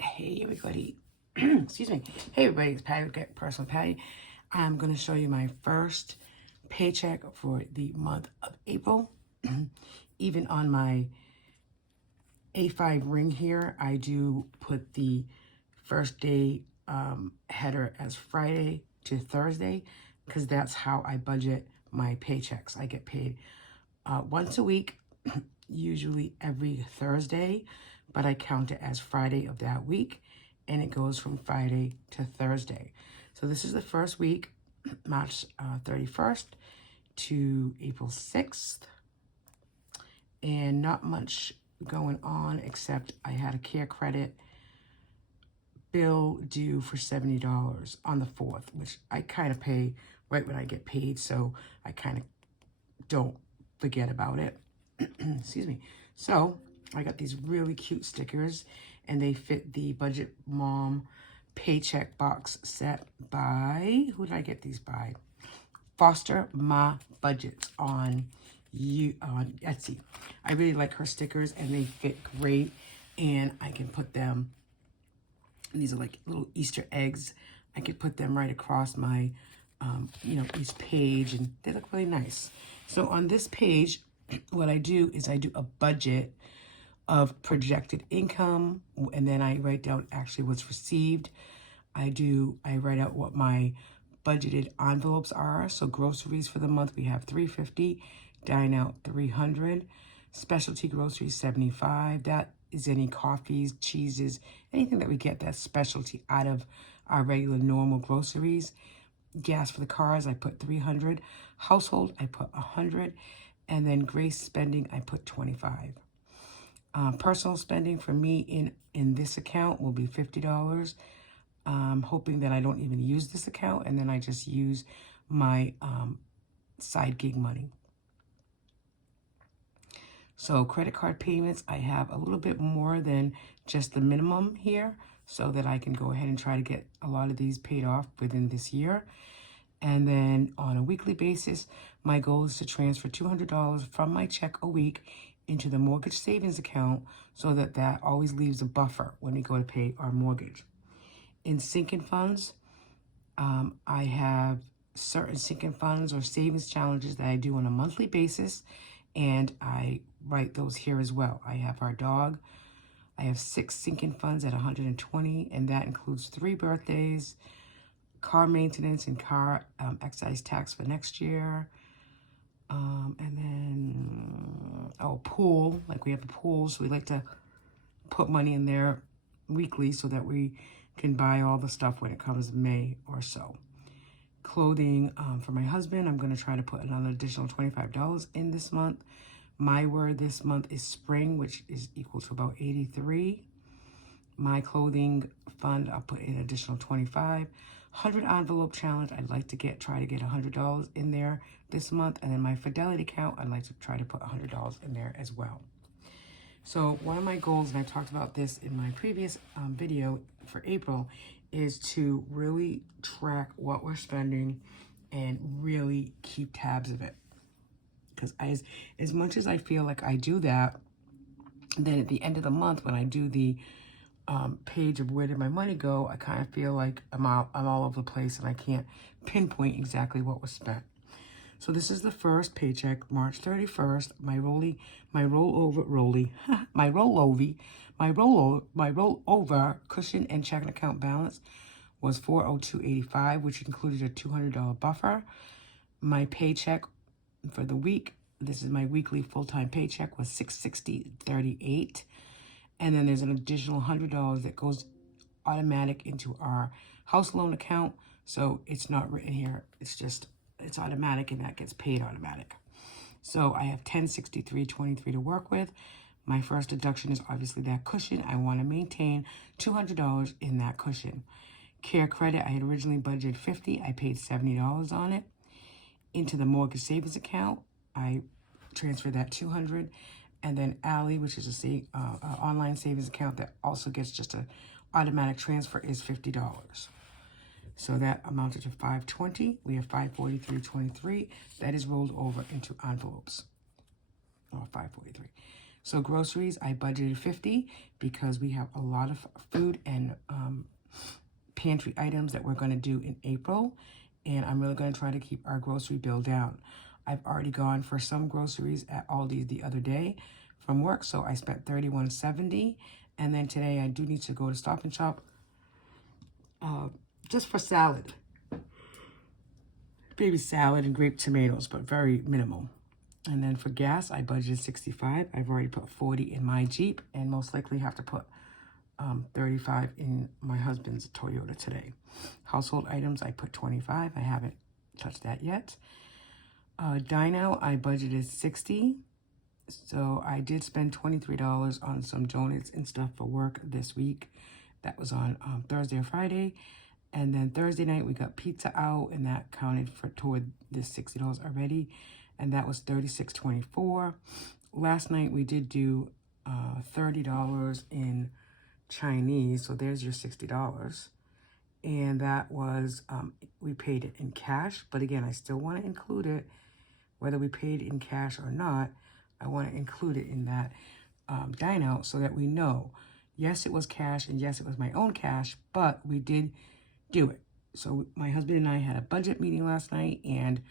Hey everybody, excuse me. Hey everybody, it's Patty, Personal Patty. I'm going to show you my first paycheck for the month of April. Even on my A5 ring here, I do put the first day header as Friday to Thursday because that's how I budget my paychecks. I get paid once a week, usually every Thursday, but I count it as Friday of that week, and it goes from Friday to Thursday. So this is the first week, March 31st to April 6th, and not much going on except I had a care credit bill due for $70 on the 4th, which I kind of pay right when I get paid, so I kind of don't forget about it. Excuse me. So I got these really cute stickers, and they fit the Budget Mom paycheck box set by, who did I get these by? Foster My Budget on Etsy. I really like her stickers, and they fit great, and I can put them, and these are like little Easter eggs. I could put them right across my each page, and they look really nice. So on this page, what I do is I do a budget of projected income, and then I write down actually what's received. I write out what my budgeted envelopes are. So groceries for the month, we have $350, dine out $300, specialty groceries $75. That is any coffees, cheeses, anything that we get that's specialty out of our regular normal groceries. Gas for the cars, I put $300. Household, I put $100. And then grace spending, I put $25. Personal spending for me in this account will be $50. Hoping that I don't even use this account, and then I just use my side gig money. So credit card payments, I have a little bit more than just the minimum here, so that I can go ahead and try to get a lot of these paid off within this year. And then on a weekly basis, my goal is to transfer $200 from my check a week into the mortgage savings account, so that that always leaves a buffer when we go to pay our mortgage. In sinking funds, I have certain sinking funds or savings challenges that I do on a monthly basis, and I write those here as well. I have our dog. I have 6 sinking funds at $120, and that includes 3 birthdays, car maintenance and car excise tax for next year, and then pool. Like, we have a pool, so we like to put money in there weekly so that we can buy all the stuff when it comes May or so. Clothing for my husband, I'm going to try to put another additional $25 in this month. My word this month is spring, which is equal to about 83. My clothing fund, I'll put in an additional 25. 100 envelope challenge, I'd like to try to get $100 in there this month. And then my Fidelity account, I'd like to try to put $100 in there as well. So one of my goals, and I talked about this in my previous video for April, is to really track what we're spending and really keep tabs of it. Because as much as I feel like I do that, then at the end of the month when I do the page of where did my money go, I kind of feel like I'm all over the place, and I can't pinpoint exactly what was spent. So this is the first paycheck, March 31st. My rollover cushion and checking account balance was $402.85, which included a $200 buffer. My paycheck for the week, this is my weekly full-time paycheck, was $660.38. And then there's an additional $100 that goes automatic into our house loan account. So it's not written here. It's automatic, and that gets paid automatic. So I have $1063.23 to work with. My first deduction is obviously that cushion. I want to maintain $200 in that cushion. Care credit, I had originally budgeted $50. I paid $70 on it. Into the mortgage savings account, I transferred that $200. And then Ally, which is a online savings account that also gets just an automatic transfer, is $50. So that amounted to $520. We have $543.23. That is rolled over into envelopes. Or $543. So groceries, I budgeted 50 because we have a lot of food and pantry items that we're going to do in April. And I'm really going to try to keep our grocery bill down. I've already gone for some groceries at Aldi the other day from work, so I spent $31.70. And then today I do need to go to Stop and Shop just for salad. Baby salad and grape tomatoes, but very minimal. And then for gas, I budgeted 65. I've already put 40 in my Jeep and most likely have to put 35 in my husband's Toyota today. Household items, I put 25. I haven't touched that yet. Dine out, I budgeted 60. So I did spend $23 on some donuts and stuff for work this week. That was on Thursday or Friday. And then Thursday night, we got pizza out, and that counted for toward this $60 already. And that was $36.24. Last night, we did do $30 in Chinese. So there's your $60. And that was, we paid it in cash. But again, I still want to include it, whether we paid in cash or not. I want to include it in that dine out so that we know, yes, it was cash and yes, it was my own cash, but we did do it. So my husband and I had a budget meeting last night and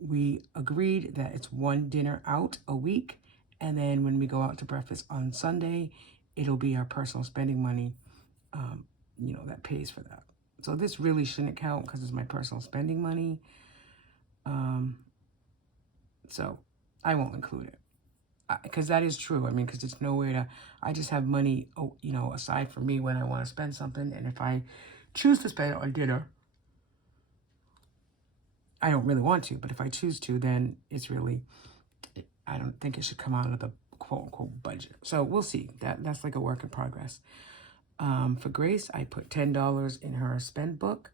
we agreed that it's one dinner out a week. And then when we go out to breakfast on Sunday, it'll be our personal spending money, that pays for that. So this really shouldn't count because it's my personal spending money. So I won't include it. Because that is true. I mean, because it's no way to, I just have money, aside from me when I want to spend something. And if I choose to spend it on dinner, I don't really want to. But if I choose to, then it's really, I don't think it should come out of the quote unquote budget. So we'll see. That's like a work in progress. For Grace, I put $10 in her spend book.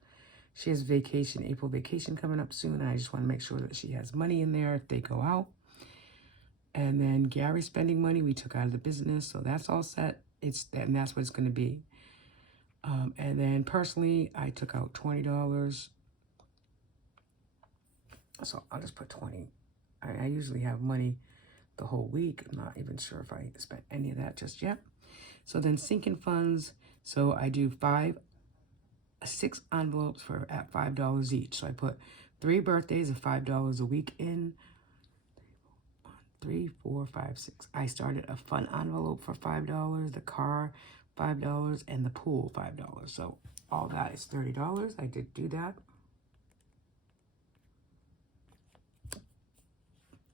She has April vacation coming up soon. And I just want to make sure that she has money in there if they go out. And then Gary's spending money we took out of the business, so that's all set. And that's what it's going to be. And then personally, I took out $20. So I'll just put 20. I usually have money the whole week. I'm not even sure if I spent any of that just yet. So then sinking funds. So I do 6 envelopes at $5 each. So I put 3 birthdays of $5 a week in. 3, 4, 5, 6. I started a fun envelope for $5, the car $5, and the pool $5. So all that is $30. I did do that.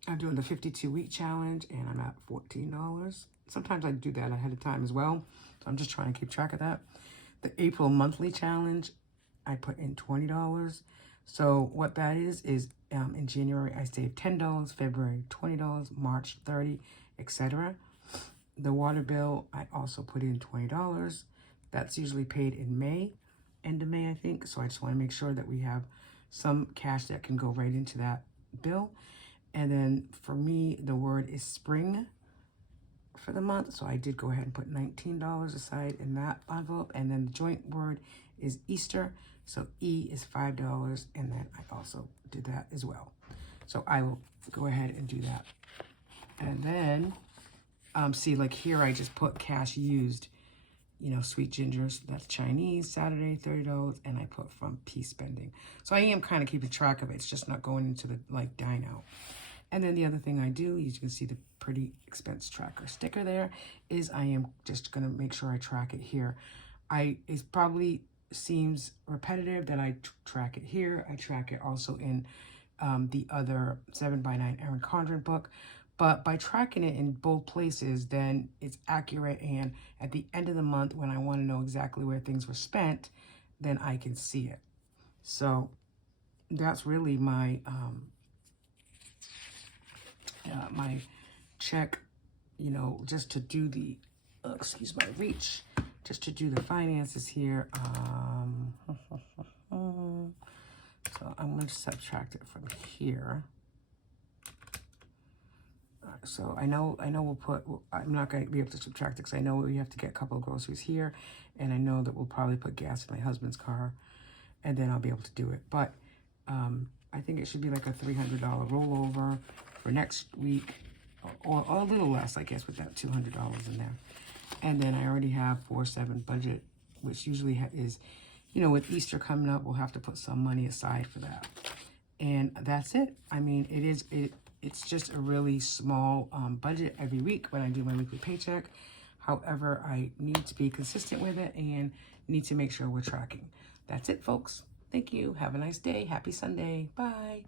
I'm doing the 52-week challenge, and I'm at $14. Sometimes I do that ahead of time as well. So I'm just trying to keep track of that. The April monthly challenge, I put in $20. So what that is in January, I saved $10, February, $20, March, $30, etc. The water bill, I also put in $20. That's usually paid in May, end of May, I think. So I just want to make sure that we have some cash that can go right into that bill. And then for me, the word is spring for the month. So I did go ahead and put $19 aside in that envelope. And then the joint word is Easter. So E is $5, and then I also did that as well. So I will go ahead and do that. And then, see, like here I just put cash used, sweet gingers. That's Chinese, Saturday, $30, and I put from Peace Spending. So I am kind of keeping track of it. It's just not going into the, dine out. And then the other thing I do, you can see the pretty expense tracker sticker there, is I am just going to make sure I track it here. It's probably seems repetitive that I track it here. I track it also in the other 7x9 Erin Condren book. But by tracking it in both places, then it's accurate. And at the end of the month, when I want to know exactly where things were spent, then I can see it. So that's really my my check, just to do the, excuse my reach, just to do the finances here. So I'm going to subtract it from here. So I know I'm not going to be able to subtract it because I know we have to get a couple of groceries here. And I know that we'll probably put gas in my husband's car. And then I'll be able to do it. But I think it should be like a $300 rollover for next week. or a little less, I guess, with that $200 in there. And then I already have 4/7 budget, which usually is, you know, with Easter coming up, we'll have to put some money aside for that. And that's it. I mean, it's just a really small budget every week when I do my weekly paycheck. However, I need to be consistent with it and need to make sure we're tracking. That's it, folks. Thank you. Have a nice day. Happy Sunday. Bye.